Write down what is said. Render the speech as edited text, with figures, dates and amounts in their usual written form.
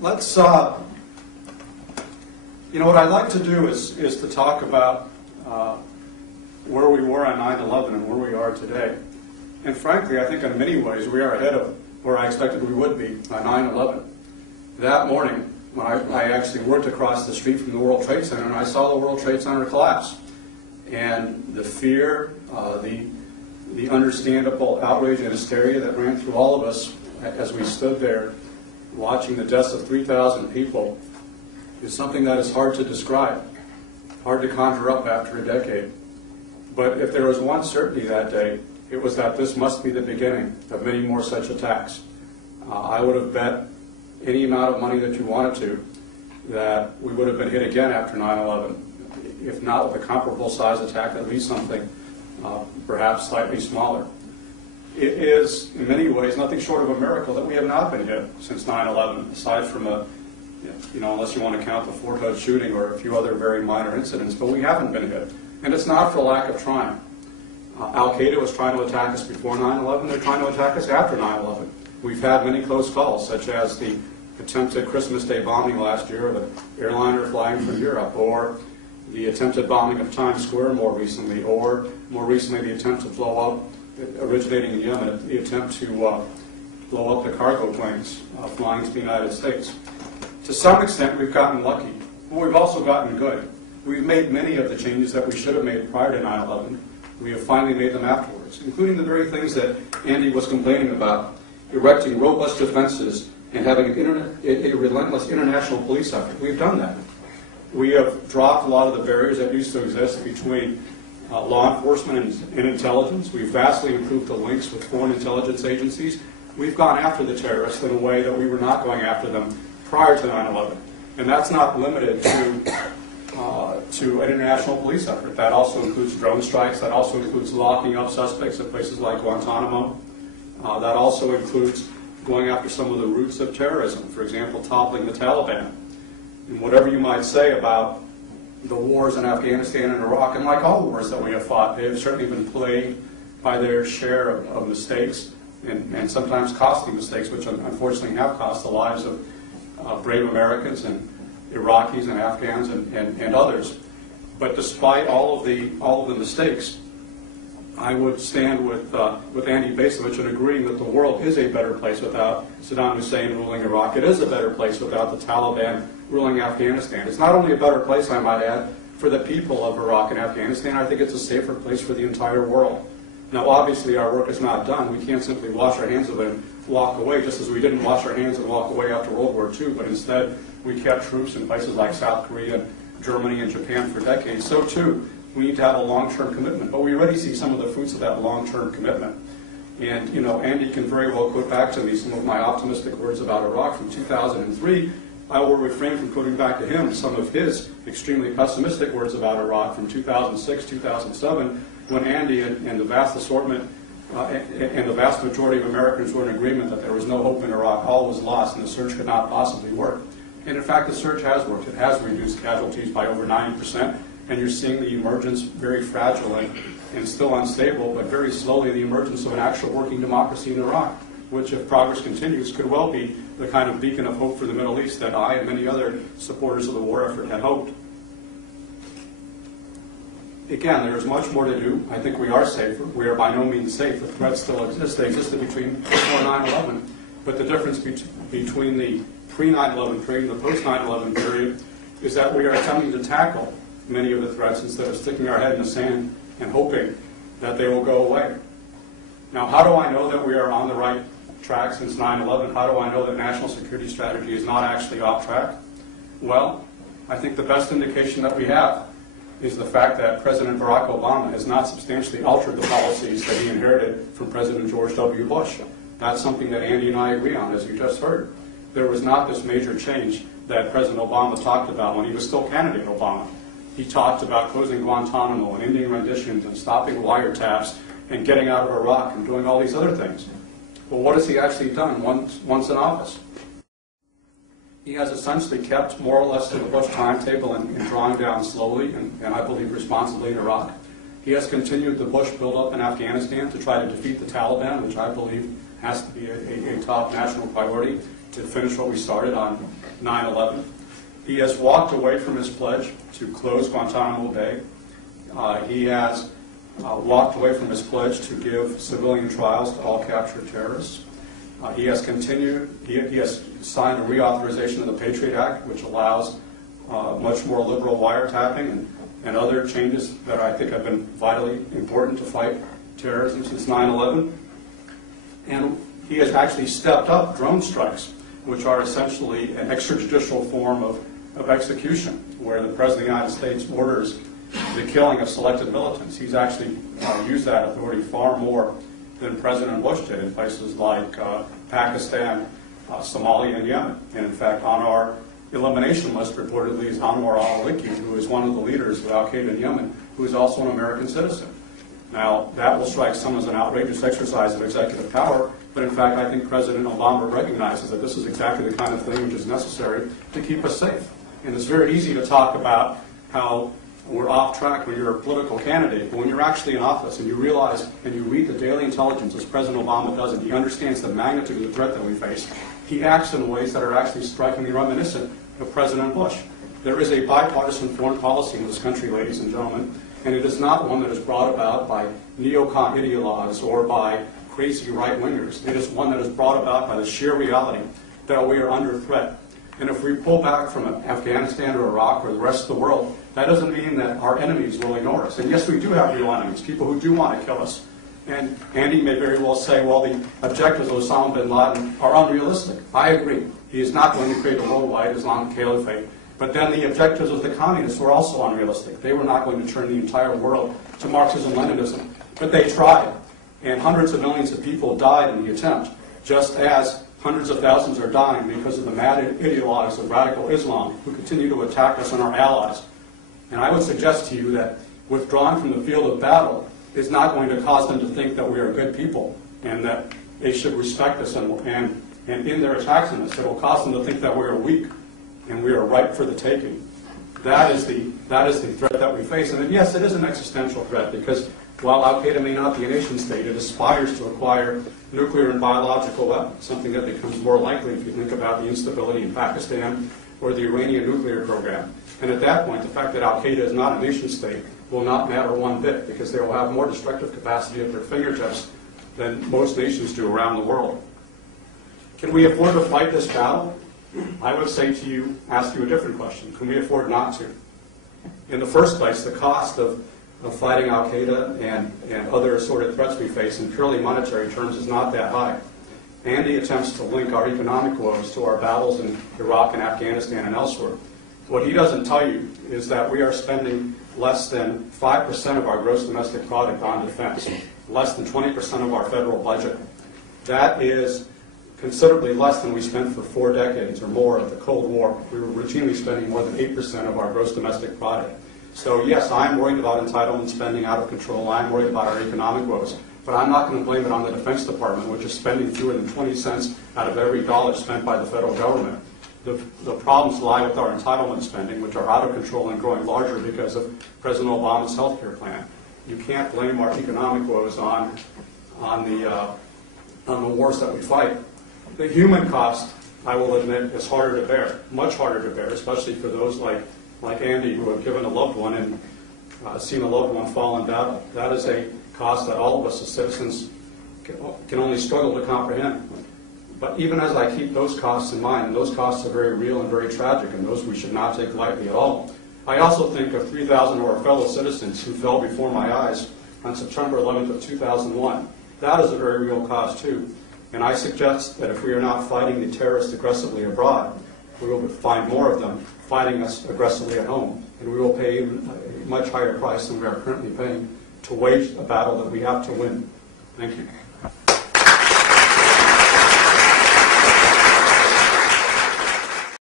let's, what I'd like to do is to talk about where we were on 9/11 and where we are today. And frankly, I think in many ways we are ahead of where I expected we would be on 9/11. That morning, when I actually worked across the street from the World Trade Center, and I saw the World Trade Center collapse. And the fear, the understandable outrage and hysteria that ran through all of us as we stood there watching the deaths of 3,000 people is something that is hard to describe, hard to conjure up after a decade. But if there was one certainty that day, it was that this must be the beginning of many more such attacks. I would have bet any amount of money that you wanted to that we would have been hit again after 9/11, if not with a comparable size attack, at least something perhaps slightly smaller. It is, in many ways, nothing short of a miracle that we have not been hit since 9/11, aside from unless you want to count the Fort Hood shooting or a few other very minor incidents, but we haven't been hit. And it's not for lack of trying. Al-Qaeda was trying to attack us before 9/11, they're trying to attack us after 9/11. We've had many close calls, such as the attempted Christmas Day bombing last year of an airliner flying from Europe, or the attempted bombing of Times Square more recently, or more recently the attempt to blow up, originating in Yemen, the attempt to blow up the cargo planes flying to the United States. To some extent, we've gotten lucky, but we've also gotten good. We've made many of the changes that we should have made prior to 9/11. We have finally made them afterwards, including the very things that Andy was complaining about, erecting robust defenses and having a relentless international police effort. We've done that. We have dropped a lot of the barriers that used to exist between law enforcement and intelligence. We've vastly improved the links with foreign intelligence agencies. We've gone after the terrorists in a way that we were not going after them prior to 9/11. And that's not limited to an international police effort. That also includes drone strikes. That also includes locking up suspects at places like Guantanamo. That also includes going after some of the roots of terrorism, for example, toppling the Taliban. And whatever you might say about the wars in Afghanistan and Iraq, and like all wars that we have fought, they have certainly been plagued by their share of mistakes, and sometimes costly mistakes, which unfortunately have cost the lives of brave Americans and Iraqis and Afghans and others. But despite all of the mistakes, I would stand with Andy Basovich in agreeing that the world is a better place without Saddam Hussein ruling Iraq. It is a better place without the Taliban ruling Afghanistan. It's not only a better place, I might add, for the people of Iraq and Afghanistan. I think it's a safer place for the entire world. Now, obviously, our work is not done. We can't simply wash our hands of it and walk away, just as we didn't wash our hands and walk away after World War II, but instead we kept troops in places like South Korea, Germany, and Japan for decades. So, too, we need to have a long-term commitment. But we already see some of the fruits of that long-term commitment. And, Andy can very well quote back to me some of my optimistic words about Iraq from 2003. I will refrain from quoting back to him some of his extremely pessimistic words about Iraq from 2006, 2007, when Andy and the vast assortment and the vast majority of Americans were in agreement that there was no hope in Iraq, all was lost, and the surge could not possibly work. And in fact, the surge has worked. It has reduced casualties by over 90%, and you're seeing the emergence, very fragile and still unstable, but very slowly the emergence of an actual working democracy in Iraq, which, if progress continues, could well be the kind of beacon of hope for the Middle East that I and many other supporters of the war effort had hoped. Again, there is much more to do. I think we are safer. We are by no means safe. The threats still exist. They existed before 9/11. But the difference between the pre-9/11 period and the post-9/11 period is that we are attempting to tackle many of the threats instead of sticking our head in the sand and hoping that they will go away. Now, how do I know that we are on the right track since 9/11? How do I know that national security strategy is not actually off track? Well, I think the best indication that we have is the fact that President Barack Obama has not substantially altered the policies that he inherited from President George W. Bush. That's something that Andy and I agree on, as you just heard. There was not this major change that President Obama talked about when he was still candidate Obama. He talked about closing Guantanamo and ending renditions and stopping wiretaps and getting out of Iraq and doing all these other things. Well, what has he actually done once in office? He has essentially kept more or less to the Bush timetable and drawing down slowly and I believe responsibly in Iraq. He has continued the Bush buildup in Afghanistan to try to defeat the Taliban, which I believe has to be a top national priority. to finish what we started on 9/11. He has walked away from his pledge to close Guantanamo Bay. He has walked away from his pledge to give civilian trials to all captured terrorists. He has signed a reauthorization of the Patriot Act, which allows much more liberal wiretapping and other changes that I think have been vitally important to fight terrorism since 9/11. And he has actually stepped up drone strikes, which are essentially an extrajudicial form of execution, where the President of the United States orders the killing of selected militants. He's actually used that authority far more than President Bush did in places like Pakistan, Somalia, and Yemen. And in fact, on our elimination list reportedly is Anwar al-Awlaki, who is one of the leaders of al-Qaeda in Yemen, who is also an American citizen. Now, that will strike some as an outrageous exercise of executive power, but in fact, I think President Obama recognizes that this is exactly the kind of thing which is necessary to keep us safe. And it's very easy to talk about how we're off track when you're a political candidate, but when you're actually in office and you realize and you read the daily intelligence as President Obama does, and he understands the magnitude of the threat that we face, he acts in ways that are actually strikingly reminiscent of President Bush. There is a bipartisan foreign policy in this country, ladies and gentlemen, and it is not one that is brought about by neocon ideologues or by crazy right-wingers. It is one that is brought about by the sheer reality that we are under threat. And if we pull back from Afghanistan or Iraq or the rest of the world, that doesn't mean that our enemies will ignore us. And yes, we do have real enemies, people who do want to kill us. And Andy may very well say, well, the objectives of Osama bin Laden are unrealistic. I agree. He is not going to create a worldwide Islamic caliphate. But then the objectives of the communists were also unrealistic. They were not going to turn the entire world to Marxism-Leninism. But they tried. And hundreds of millions of people died in the attempt, just as hundreds of thousands are dying because of the mad ideologues of radical Islam who continue to attack us and our allies. And I would suggest to you that withdrawing from the field of battle is not going to cause them to think that we are good people and that they should respect us. And in their attacks on us, it will cause them to think that we are weak and we are ripe for the taking. That is the threat that we face. And yes, it is an existential threat because while al-Qaeda may not be a nation state, it aspires to acquire nuclear and biological weapons, something that becomes more likely if you think about the instability in Pakistan or the Iranian nuclear program. And at that point, the fact that al-Qaeda is not a nation state will not matter one bit because they will have more destructive capacity at their fingertips than most nations do around the world. Can we afford to fight this battle? I would say to you, ask you a different question. Can we afford not to? In the first place, the cost of fighting al-Qaeda and other assorted threats we face in purely monetary terms is not that high. Andy attempts to link our economic woes to our battles in Iraq and Afghanistan and elsewhere. What he doesn't tell you is that we are spending less than 5% of our gross domestic product on defense, less than 20% of our federal budget. That is considerably less than we spent for 4 decades or more of the Cold War. We were routinely spending more than 8% of our gross domestic product. So yes, I'm worried about entitlement spending out of control. I'm worried about our economic woes. But I'm not going to blame it on the Defense Department, which is spending fewer than 20 cents out of every dollar spent by the federal government. The problems lie with our entitlement spending, which are out of control and growing larger because of President Obama's health care plan. You can't blame our economic woes on the wars that we fight. The human cost, I will admit, is harder to bear, much harder to bear, especially for those like Andy who have given a loved one and seen a loved one fall in battle. That is a cost that all of us as citizens can only struggle to comprehend. But even as I keep those costs in mind, and those costs are very real and very tragic, and those we should not take lightly at all, I also think of 3,000 of our fellow citizens who fell before my eyes on September 11th of 2001. That is a very real cost too. And I suggest that if we are not fighting the terrorists aggressively abroad, we will find more of them fighting us aggressively at home. And we will pay a much higher price than we are currently paying to wage a battle that we have to win. Thank you.